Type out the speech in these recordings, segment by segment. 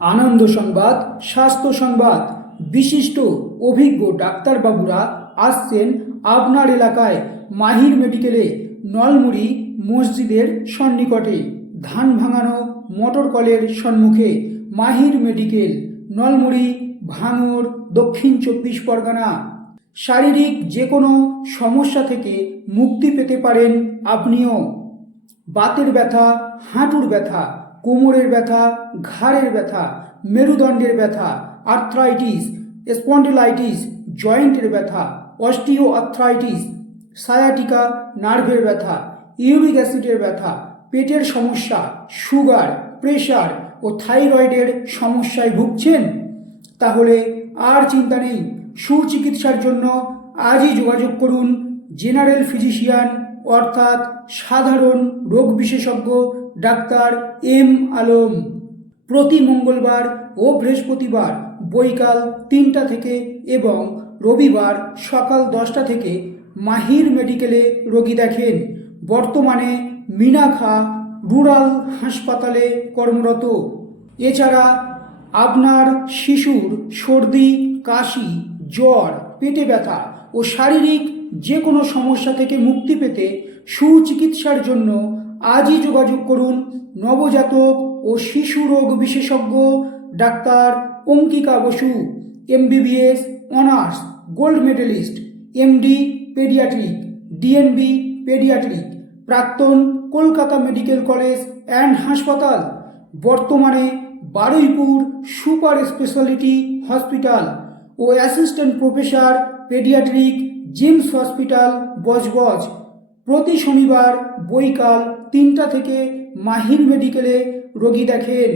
আনন্দ সংবাদ, স্বাস্থ্য সংবাদ। বিশিষ্ট অভিজ্ঞ ডাক্তারবাবুরা আসছেন আপনার এলাকায় মাহির মেডিকেলে, নলমুড়ি মসজিদের সন্নিকটে, ধান ভাঙানো মোটর কলের সম্মুখে। মাহির মেডিকেল, নলমুড়ি, ভাঙড়, দক্ষিণ 24 পরগনা। শারীরিক যে কোনো সমস্যা থেকে মুক্তি পেতে পারেন আপনিও। বাতের ব্যথা, হাঁটুর ব্যথা, কোমরের ব্যথা, ঘাড়ের ব্যথা, মেরুদণ্ডের ব্যথা, আর্থ্রাইটিস, স্পন্ডিলাইটিস, জয়েন্টের ব্যথা, অস্টিও আর্থ্রাইটিস, সায়াটিকা নার্ভের ব্যথা, ইউরিক অ্যাসিডের ব্যথা, পেটের সমস্যা, সুগার, প্রেশার ও থাইরয়েডের সমস্যায় ভুগছেন? তাহলে আর চিন্তা নেই। সুচিকিৎসার জন্য আজই যোগাযোগ করুন জেনারেল ফিজিশিয়ান অর্থাৎ সাধারণ রোগ বিশেষজ্ঞ ডাক্তার এম আলম। প্রতি মঙ্গলবার ও বৃহস্পতিবার বৈকাল 3টা থেকে এবং রবিবার সকাল 10টা থেকে মাহির মেডিকেলে রোগী দেখেন। বর্তমানে মিনাখা রুরাল হাসপাতালে কর্মরত। এছাড়া আপনার শিশুর সর্দি, কাশি, জ্বর, পেটে ব্যথা ও শারীরিক যে কোনো সমস্যা থেকে মুক্তি পেতে সুচিকিৎসার জন্য আজই যোগাযোগ করুন নবজাতক ও শিশু রোগ বিশেষজ্ঞ doctor Ankika Basu, MBBS honours, gold medalist, MD pediatric, DNB pediatric, প্রাক্তন কলকাতা মেডিকেল কলেজ অ্যান্ড হাসপাতাল, বর্তমানে বারুইপুর সুপার স্পেশালিটি হসপিটাল ও assistant professor pediatric GIMS hospital Budge Budge. প্রতি শনিবার বৈকাল 3টা থেকে মাহির মেডিকেলে রোগী দেখেন।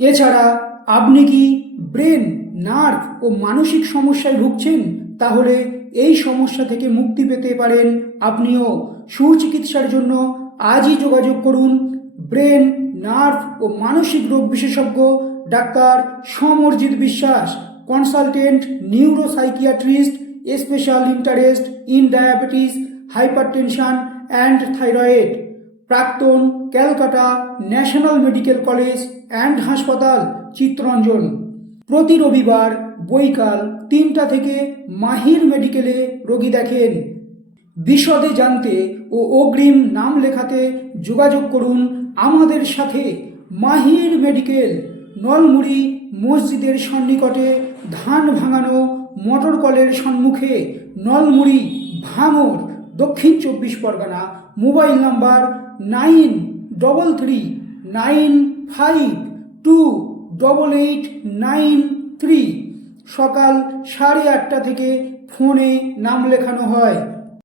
এছাড়া আপনি কি ব্রেন, নার্ভ ও মানসিক সমস্যায় ভুগছেন? তাহলে এই সমস্যা থেকে মুক্তি পেতে পারেন আপনিও। সুচিকিৎসার জন্য আজই যোগাযোগ করুন ব্রেন, নার্ভ ও মানসিক রোগ বিশেষজ্ঞ doctor Samarjit Biswas, consultant neuropsychiatrist, special interest in diabetes, hypertension and thyroid, প্রাক্তন Calcutta national medical college and হাসপাতাল চিত্তরঞ্জন। প্রতি রবিবার বৈকাল 3টা থেকে মাহির মেডিকেলে রোগী দেখেন। বিশদে জানতে ও অগ্রিম নাম লেখাতে যোগাযোগ করুন আমাদের সাথে। মাহির মেডিকেল, নলমুড়ি মসজিদের সন্নিকটে, ধান ভাঙানো মোটর কলের সম্মুখে, নলমুড়ি, ভাঙড়, দক্ষিণ 24 পরগনা। Mobile number 9339528893। সকাল 8:30 থেকে ফোনে নাম লেখানো হয়।